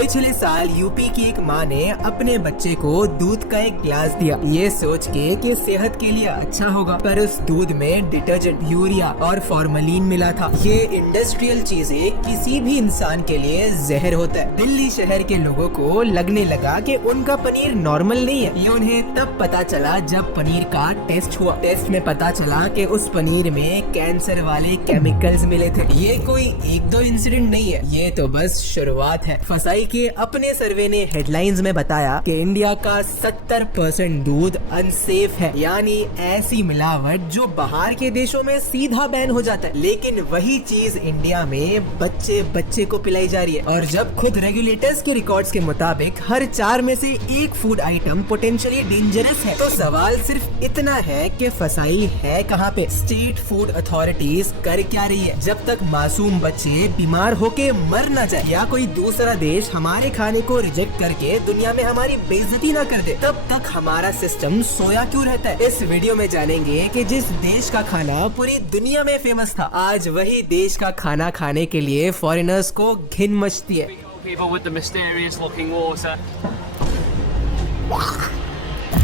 पिछले साल यूपी की एक माँ ने अपने बच्चे को दूध का एक गिलास दिया, ये सोच के कि सेहत के लिए अच्छा होगा, पर उस दूध में डिटर्जेंट, यूरिया और फॉर्मलिन मिला था। ये इंडस्ट्रियल चीजें किसी भी इंसान के लिए जहर होता है। दिल्ली शहर के लोगों को लगने लगा कि उनका पनीर नॉर्मल नहीं है। ये उन्हें तब पता चला जब पनीर का टेस्ट हुआ। टेस्ट में पता चला कि उस पनीर में कैंसर वाले केमिकल्स मिले थे। ये कोई एक दो इंसिडेंट नहीं है, ये तो बस शुरुआत है। फसाई के अपने सर्वे ने हेडलाइंस में बताया कि इंडिया का 70% दूध अनसेफ है, यानी ऐसी मिलावट जो बाहर के देशों में सीधा बैन हो जाता है, लेकिन वही चीज इंडिया में बच्चे बच्चे को पिलाई जा रही है। और जब खुद रेगुलेटर्स के रिकॉर्ड्स के मुताबिक हर 4 में से एक फूड आइटम पोटेंशियली डेंजरस है, तो सवाल सिर्फ इतना है कि फसाई है कहाँ पे। स्टेट फूड अथॉरिटीज कर क्या रही है? जब तक मासूम बच्चे बीमार होके मर न जाए या कोई दूसरा देश हमारे खाने को रिजेक्ट करके दुनिया में हमारी बेइज्जती न कर दे, तब तक हमारा सिस्टम सोया क्यों रहता है। इस वीडियो में जानेंगे कि जिस देश का खाना पूरी दुनिया में फेमस था, आज वही देश का खाना खाने के लिए फॉरेनर्स को घिन मचती है।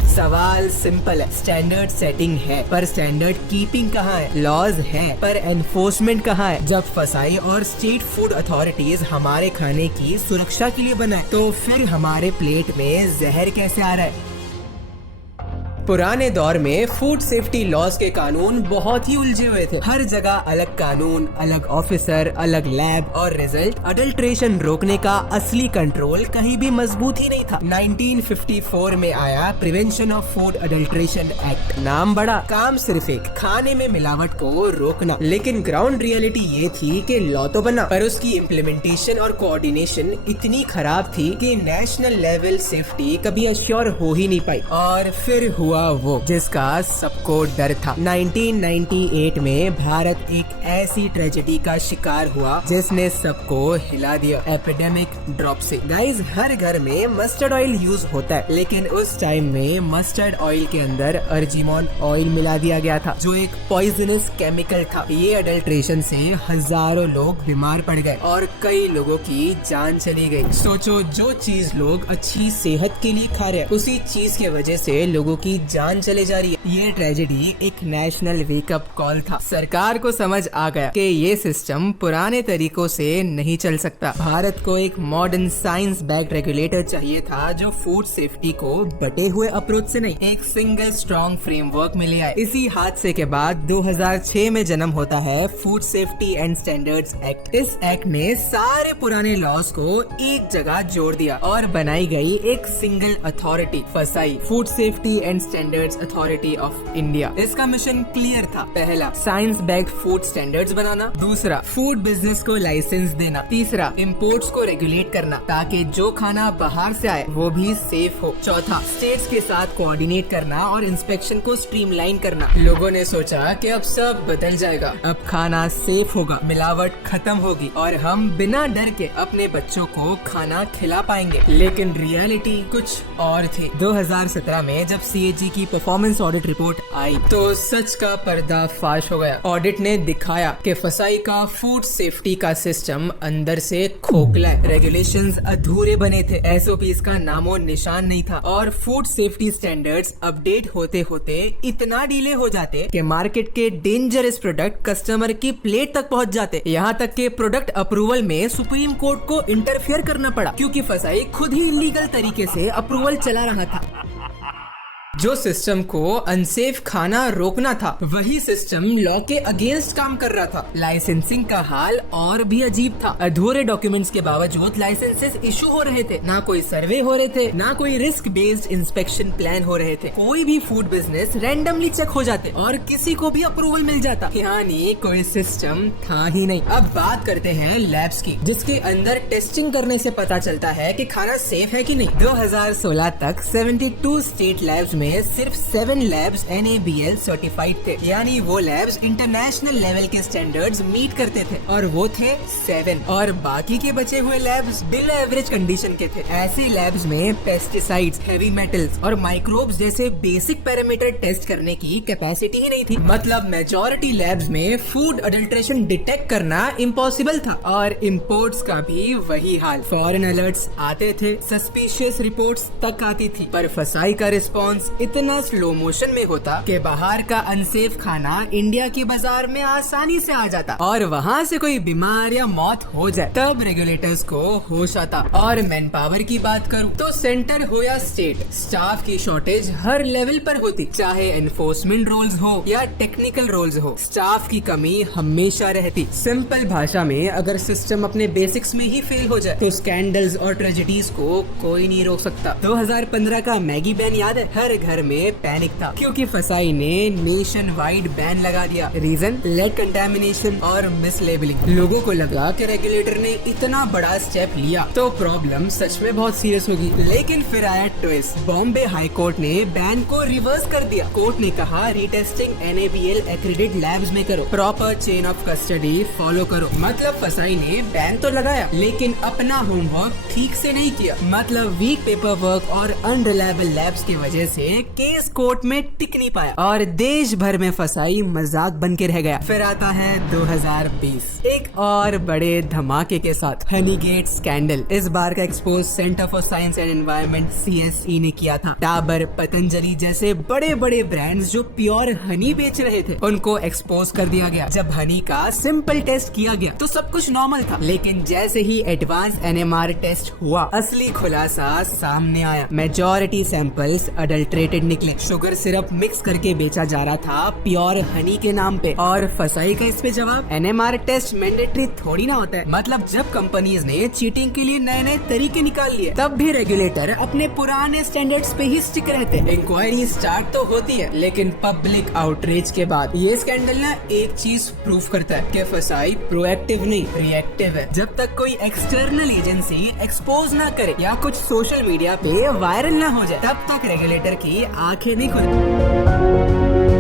सवाल सिंपल है, स्टैंडर्ड सेटिंग है पर स्टैंडर्ड कीपिंग कहाँ है? लॉज है पर एनफोर्समेंट कहाँ है? जब फसाई और स्टेट फूड अथॉरिटीज हमारे खाने की सुरक्षा के लिए बनाए, तो फिर हमारे प्लेट में जहर कैसे आ रहा है? पुराने दौर में फूड सेफ्टी लॉज के कानून बहुत ही उलझे हुए थे। हर जगह अलग कानून, अलग ऑफिसर, अलग लैब और रिजल्ट। अडल्ट्रेशन रोकने का असली कंट्रोल कहीं भी मजबूत ही नहीं था। 1954 में आया prevention of food adulteration act. नाम बड़ा, काम सिर्फ एक, खाने में मिलावट को रोकना। लेकिन ग्राउंड रियलिटी ये थी कि लॉ तो बना, पर उसकी इम्प्लीमेंटेशन और कोऑर्डिनेशन इतनी खराब थी कि नेशनल लेवल सेफ्टी कभी अश्योर हो ही नहीं पाई। और फिर हुआ वो जिसका सबको डर था। 1998 में भारत एक ऐसी ट्रेजेडी का शिकार हुआ जिसने सबको हिला दिया, एपिडेमिक ड्रॉपसी। गाइस, हर घर में मस्टर्ड ऑयल यूज होता है, लेकिन उस टाइम में मस्टर्ड ऑयल के अंदर अर्जिमोन ऑयल मिला दिया गया था, जो एक पॉइजनस केमिकल था। ये अडल्ट्रेशन से हजारों लोग बीमार पड़ गए और कई लोगों की जान चली गई। सोचो, जो चीज लोग अच्छी सेहत के लिए खा रहे हैं, उसी चीज के वजह से लोगों की जान चले जा रही है। ये ट्रेजेडी एक नेशनल वेकअप कॉल था। सरकार को समझ आ गया कि ये सिस्टम पुराने तरीकों से नहीं चल सकता। भारत को एक मॉडर्न साइंस बैक्ड रेगुलेटर चाहिए था जो फूड सेफ्टी को बटे हुए अप्रोच से नहीं, एक सिंगल स्ट्रॉन्ग फ्रेमवर्क में ले आए। इसी हादसे के बाद 2006 में जन्म होता है food safety and standards act. इस एक्ट ने सारे पुराने लॉज को एक जगह जोड़ दिया और बनाई गई एक सिंगल अथॉरिटी, फसाई, food safety and standards authority of India. इसका मिशन क्लियर था। पहला, साइंस बैक्ड फूड स्टैंडर्ड्स बनाना। दूसरा, फूड बिजनेस को लाइसेंस देना। तीसरा, इंपोर्ट्स को रेगुलेट करना ताकि जो खाना बाहर से आए वो भी सेफ हो। चौथा, स्टेट्स के साथ कोऑर्डिनेट करना और इंस्पेक्शन को स्ट्रीमलाइन करना। लोगों ने सोचा कि अब सब बदल जाएगा, अब खाना सेफ होगा, मिलावट खत्म होगी और हम बिना डर के अपने बच्चों को खाना खिला पाएंगे। लेकिन रियलिटी कुछ और थी। 2017 में जब सीएजी की परफॉर्मेंस ऑडिट रिपोर्ट आई तो सच का पर्दाफाश हो गया। ऑडिट ने दिखाया कि फसाई का फूड सेफ्टी का सिस्टम अंदर से खोखला है। रेगुलेशंस अधूरे बने थे, एसओपीज का नामो निशान नहीं था और फूड सेफ्टी स्टैंडर्ड्स अपडेट होते होते इतना डिले हो जाते कि मार्केट के डेंजरस प्रोडक्ट कस्टमर की प्लेट तक पहुंच जाते। यहाँ तक के प्रोडक्ट अप्रूवल में सुप्रीम कोर्ट को इंटरफेयर करना पड़ा, क्योंकि फसाई खुद ही इलीगल तरीके से अप्रूवल चला रहा था। जो सिस्टम को अनसेफ खाना रोकना था, वही सिस्टम लॉ के अगेंस्ट काम कर रहा था। लाइसेंसिंग का हाल और भी अजीब था। अधूरे डॉक्यूमेंट्स के बावजूद लाइसेंसेस इशू हो रहे थे, ना कोई सर्वे हो रहे थे, ना कोई रिस्क बेस्ड इंस्पेक्शन प्लान हो रहे थे। कोई भी फूड बिजनेस रैंडमली चेक हो जाते और किसी को भी अप्रूवल मिल जाता, यानी कोई सिस्टम था ही नहीं। अब बात करते हैं लैब्स की, जिसके अंदर टेस्टिंग करने से पता चलता है कि खाना सेफ है कि नहीं। 2016 तक 72 स्टेट लैब्स में में सिर्फ 7 लैब्स NABL सर्टिफाइड थे, यानी वो लैब्स इंटरनेशनल लेवल के स्टैंडर्ड्स मीट करते थे, और वो थे 7। और बाकी के बचे हुए लैब्स बिलो एवरेज कंडीशन के थे। ऐसे लैब्स में पेस्टिसाइड्स, हेवी मेटल्स और माइक्रोब्स जैसे बेसिक पैरामीटर टेस्ट करने की कैपेसिटी ही नहीं थी। मतलब मेजॉरिटी लैब्स में फूड अडल्ट्रेशन डिटेक्ट करना इम्पॉसिबल था। और इम्पोर्ट्स का भी वही हाल। फॉरेन अलर्ट्स आते थे, सस्पिशियस रिपोर्ट्स तक आती थी, पर फसाई का रिस्पॉन्स इतना स्लो मोशन में होता कि बाहर का अनसेफ खाना इंडिया के बाजार में आसानी से आ जाता, और वहाँ से कोई बीमार या मौत हो जाए तब रेगुलेटर्स को होश आता। और मैन पावर की बात करूँ तो सेंटर हो या स्टेट, स्टाफ की शॉर्टेज हर लेवल पर होती, चाहे एनफोर्समेंट रोल्स हो या टेक्निकल रोल्स हो, स्टाफ की कमी हमेशा रहती। सिंपल भाषा में अगर सिस्टम अपने बेसिक्स में ही फेल हो जाए तो स्कैंडल्स और ट्रेजेडीज को कोई नहीं रोक सकता। 2015 का मैगी बैन याद है? हर घर में पैनिक था क्योंकि फसाई ने नेशन वाइड बैन लगा दिया। रीजन लेड कंटेमिनेशन और मिसलेबलिंग। लोगों को लगा कि रेगुलेटर ने इतना बड़ा स्टेप लिया तो प्रॉब्लम सच में बहुत सीरियस होगी, लेकिन फिर आया ट्विस्ट। बॉम्बे हाई कोर्ट ने बैन को रिवर्स कर दिया। कोर्ट ने कहा रीटेस्टिंग NABL एक्रेडिटेड लैब्स में करो, proper chain of custody follow करो। मतलब फसाई ने बैन तो लगाया लेकिन अपना होमवर्क ठीक से नहीं किया। मतलब वीक पेपर वर्क और अनरिलायबल लैब्स की वजह से केस कोर्ट में टिक नहीं पाया और देश भर में फसाई मजाक बन के रह गया। फिर आता है 2020 एक और बड़े धमाके के साथ, हनी गेट स्कैंडल। इस बार का expose centre for science and environment CSE ने किया था। डाबर, पतंजलि जैसे बड़े बड़े ब्रांड्स जो प्योर हनी बेच रहे थे उनको एक्सपोज कर दिया गया। जब हनी का सिंपल टेस्ट किया गया तो सब कुछ नॉर्मल था, लेकिन जैसे ही एडवांस NMR टेस्ट हुआ असली खुलासा सामने आया। मेजॉरिटी सैंपल्स अडल्ट्रेटेड निकले। शुगर सिरप मिक्स करके बेचा जा रहा था प्योर हनी के नाम पे। और फसाई का इस पे जवाब, NMR टेस्ट मैंडेटरी थोड़ी ना होता है। मतलब जब कंपनीज ने चीटिंग के लिए नए नए तरीके निकाल लिए तब भी रेगुलेटर अपने पुराने स्टैंडर्ड्स पे ही स्टिक रहते। इंक्वायरी स्टार्ट तो होती है लेकिन पब्लिक आउटरीच के बाद ये स्कैंडल ना एक चीज प्रूफ करता है कि फसाई प्रोएक्टिव नहीं रिएक्टिव है। जब तक कोई एक्सटर्नल एजेंसी एक्सपोज ना करे या कुछ सोशल मीडिया पे वायरल ना हो जाए तब तक रेगुलेटर की आंखें नहीं खुलती।